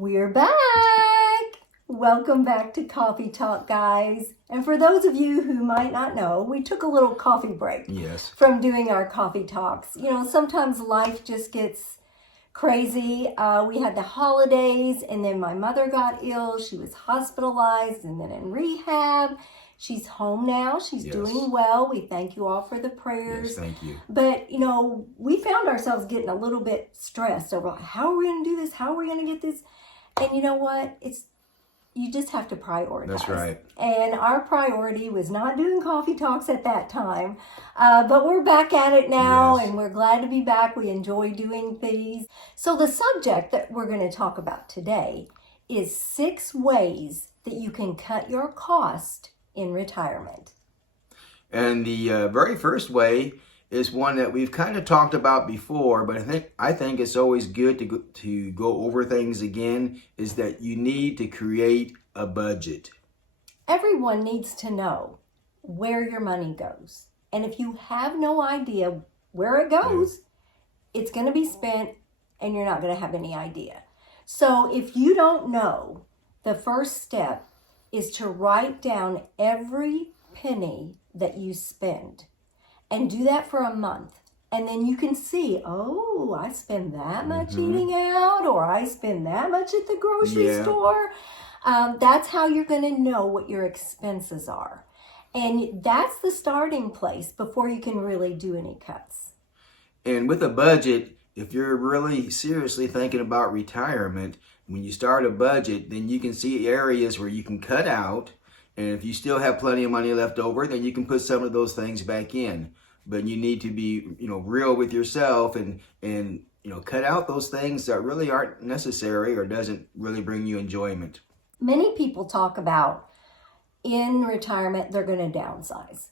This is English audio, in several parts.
We're back! Welcome back to Coffee Talk, guys. And for those of you who might not know, we took a little coffee break from doing our coffee talks. You know, sometimes life just gets crazy. We had the holidays, and then my mother got ill. She was hospitalized and then in rehab. She's home now. She's doing well. We thank you all for the prayers. Yes, thank you. But, you know, we found ourselves getting a little bit stressed over how are we going to do this? How are we going to get this? And you know what? You just have to prioritize. That's right. And our priority was not doing coffee talks at that time. But we're back at it now, and we're glad to be back. We enjoy doing these. So the subject that we're going to talk about today is 6 ways that you can cut your cost in retirement. And the very first way is one that we've kind of talked about before, but I think it's always good to go over things again, is that you need to create a budget. Everyone needs to know where your money goes. And if you have no idea where it goes, it's going to be spent and you're not going to have any idea. So if you don't know, the first step is to write down every penny that you spend. And do that for a month. And then you can see, oh, I spend that much eating out, or I spend that much at the grocery store. That's how you're going to know what your expenses are. And that's the starting place before you can really do any cuts. And with a budget, if you're really seriously thinking about retirement, when you start a budget, then you can see areas where you can cut out. And if you still have plenty of money left over, then you can put some of those things back in. But you need to be, real with yourself and cut out those things that really aren't necessary or doesn't really bring you enjoyment. Many people talk about in retirement, they're going to downsize.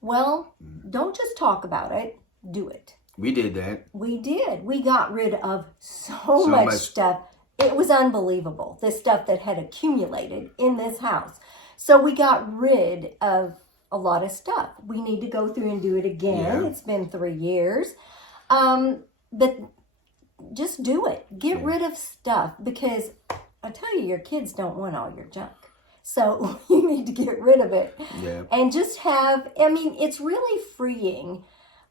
Well, don't just talk about it, do it. We did that. We did. We got rid of so much stuff. It was unbelievable, the stuff that had accumulated in this house. So we got rid of a lot of stuff. We need to go through and do it again. It's been 3 years. But just do it. Get rid of stuff, because I tell you, your kids don't want all your junk. So you need to get rid of it. And just it's really freeing.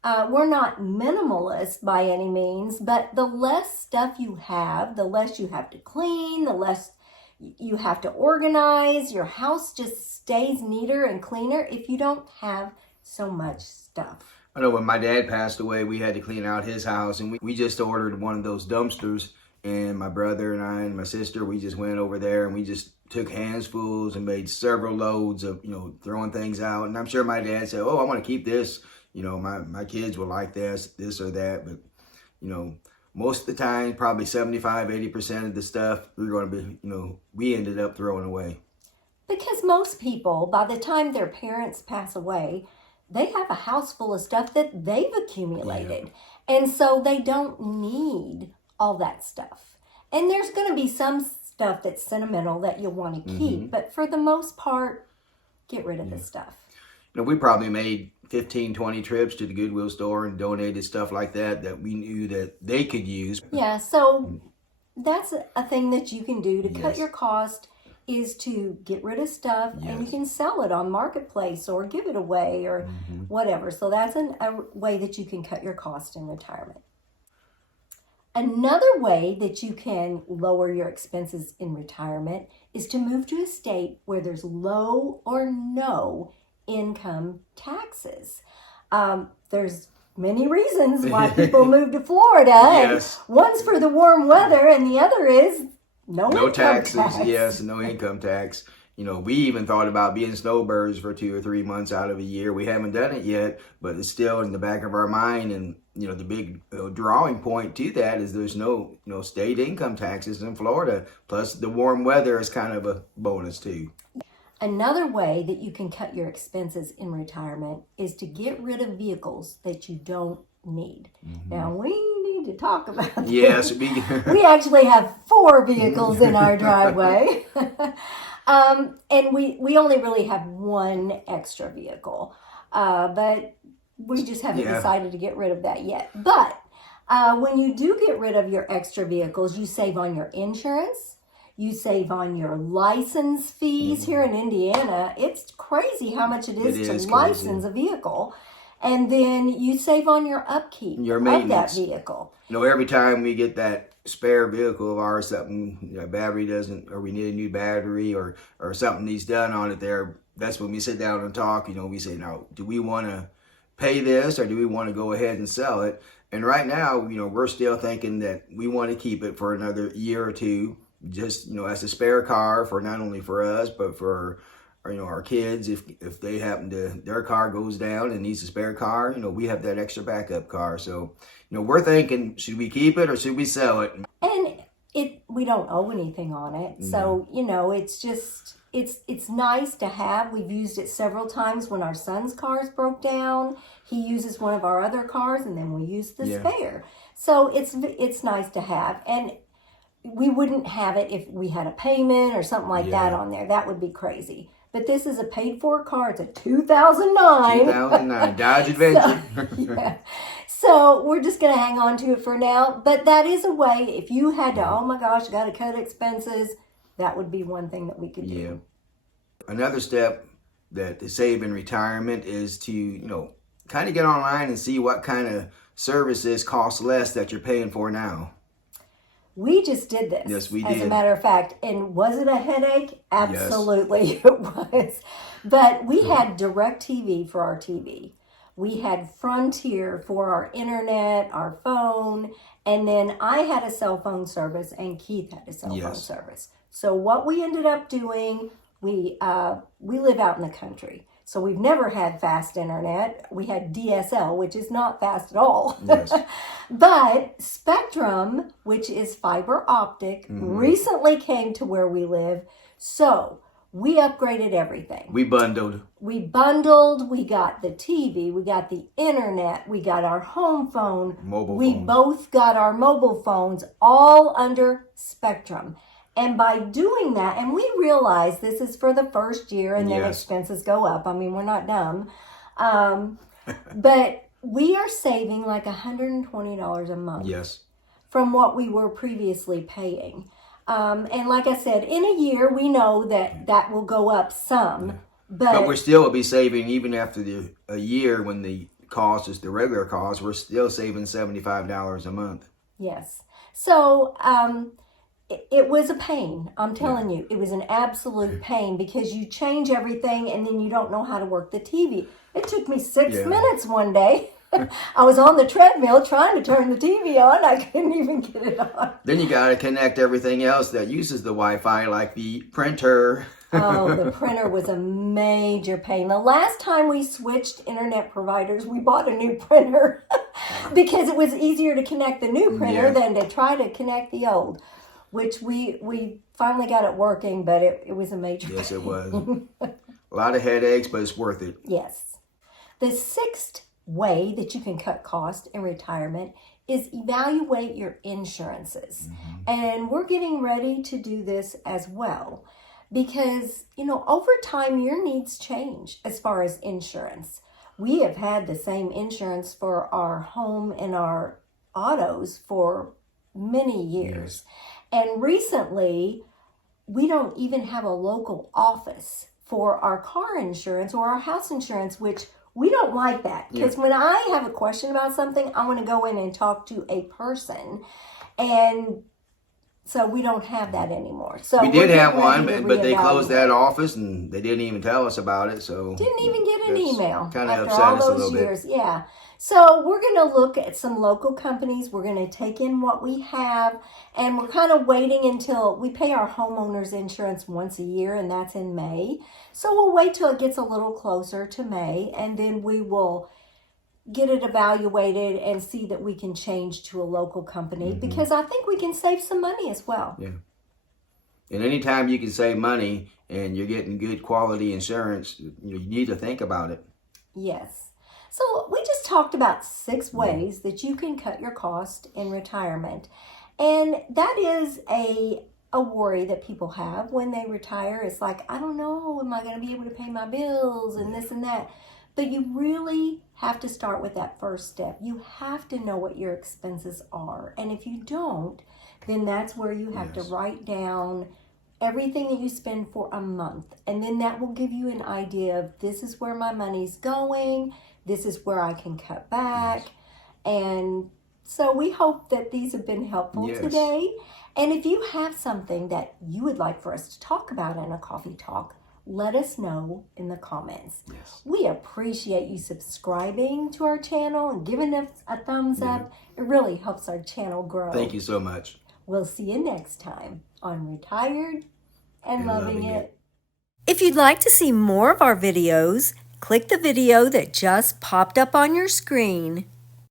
We're not minimalist by any means, but the less stuff you have, the less you have to clean, the less you have to organize. Your house just stays neater and cleaner if you don't have so much stuff. I know when my dad passed away, we had to clean out his house, and we just ordered one of those dumpsters, and my brother and I and my sister, we just went over there and we just took handfuls and made several loads of, throwing things out. And I'm sure my dad said, oh, I want to keep this. My kids will like this or that. But, most of the time, probably 75, 80% of the stuff we're going to be, we ended up throwing away. Because most people, by the time their parents pass away, they have a house full of stuff that they've accumulated. And so they don't need all that stuff. And there's going to be some stuff that's sentimental that you'll want to keep. But for the most part, get rid of the stuff. We probably made 15, 20 trips to the Goodwill store and donated stuff like that we knew that they could use. Yeah, so that's a thing that you can do to cut your cost, is to get rid of stuff, and you can sell it on Marketplace or give it away or whatever. So that's a way that you can cut your cost in retirement. Another way that you can lower your expenses in retirement is to move to a state where there's low or no income taxes. There's many reasons why people move to Florida. Yes. And one's for the warm weather, and the other is no income taxes. Tax. Yes, no income tax. We even thought about being snowbirds for 2 or 3 months out of a year. We haven't done it yet, but it's still in the back of our mind. And the big drawing point to that is there's no state income taxes in Florida. Plus, the warm weather is kind of a bonus too. Another way that you can cut your expenses in retirement is to get rid of vehicles that you don't need. Now, we need to talk about this. Yes. We actually have 4 vehicles in our driveway. And we only really have 1 extra vehicle. But we just haven't decided to get rid of that yet. But when you do get rid of your extra vehicles, you save on your insurance. You save on your license fees. Here in Indiana, it's crazy how much it is to license a vehicle. And then you save on your upkeep of that vehicle. Every time we get that spare vehicle of ours, something, battery doesn't, or we need a new battery or something needs done on it there, that's when we sit down and talk. We say, now, do we want to pay this or do we want to go ahead and sell it? And right now, we're still thinking that we want to keep it for another year or two, just, as a spare car for not only for us, but for our kids, if they happen to, their car goes down and needs a spare car, we have that extra backup car. So, we're thinking, should we keep it or should we sell it? And we don't owe anything on it. So, it's just, it's nice to have. We've used it several times when our son's cars broke down. He uses one of our other cars and then we use the spare. So it's nice to have. And we wouldn't have it if we had a payment or something like that on there. That would be crazy. But this is a paid-for car. It's a 2009. 2009 Dodge Adventure. So we're just going to hang on to it for now. But that is a way, if you had to, oh my gosh, got to cut expenses, that would be one thing that we could do. Another step to save in retirement is to, kind of get online and see what kind of services cost less that you're paying for now. We just did this. Yes, we did. As a matter of fact. And was it a headache? Absolutely, it was. But we had DirecTV for our TV. We had Frontier for our internet, our phone. And then I had a cell phone service and Keith had a cell phone service. So what we ended up doing, we live out in the country. So we've never had fast internet. We had DSL, which is not fast at all. Yes. But Spectrum, which is fiber optic, recently came to where we live. So we upgraded everything. We bundled. We got the TV, we got the internet, we got our home phone. We both got our mobile phones all under Spectrum. And by doing that, and we realize this is for the first year and then expenses go up. I mean, we're not dumb. But we are saving like $120 a month from what we were previously paying. And like I said, in a year, we know that will go up some. But we still will be saving, even after a year when the cost is the regular cost, we're still saving $75 a month. Yes. So, it was a pain. I'm telling you, it was an absolute pain because you change everything and then you don't know how to work the TV. It took me 6 minutes one day. I was on the treadmill trying to turn the TV on. I couldn't even get it on. Then you got to connect everything else that uses the Wi-Fi, like the printer. Oh, the printer was a major pain. The last time we switched internet providers, we bought a new printer because it was easier to connect the new printer than to try to connect the old. Which we finally got it working, but it was a major pain. Yes, it was. A lot of headaches, but it's worth it. Yes. The sixth way that you can cut costs in retirement is evaluate your insurances. And we're getting ready to do this as well. Because, over time, your needs change as far as insurance. We have had the same insurance for our home and our autos for many years. And recently, we don't even have a local office for our car insurance or our house insurance, which we don't like that. Because when I have a question about something, I want to go in and talk to a person. And so we don't have that anymore. So we did have one, but they closed that office and they didn't even tell us about it. So didn't even get an email kind of after upset all us a those little years. bit. Yeah. So we're going to look at some local companies. We're going to take in what we have, and we're kind of waiting until we pay our homeowners insurance once a year, and that's in May. So we'll wait till it gets a little closer to May, and then we will get it evaluated and see that we can change to a local company because I think we can save some money as well. Yeah. And anytime you can save money and you're getting good quality insurance, you need to think about it. Yes. So we just talked about 6 ways that you can cut your cost in retirement. And that is a worry that people have when they retire. It's like, I don't know, am I going to be able to pay my bills and this and that? But you really have to start with that first step. You have to know what your expenses are. And if you don't, then that's where you have to write down everything that you spend for a month. And then that will give you an idea of this is where my money's going. This is where I can cut back. And so we hope that these have been helpful today. And if you have something that you would like for us to talk about in a coffee talk, let us know in the comments. We appreciate you subscribing to our channel and giving us a thumbs up. It really helps our channel grow. Thank you so much. We'll see you next time on Retired and Loving It. If you'd like to see more of our videos, click the video that just popped up on your screen.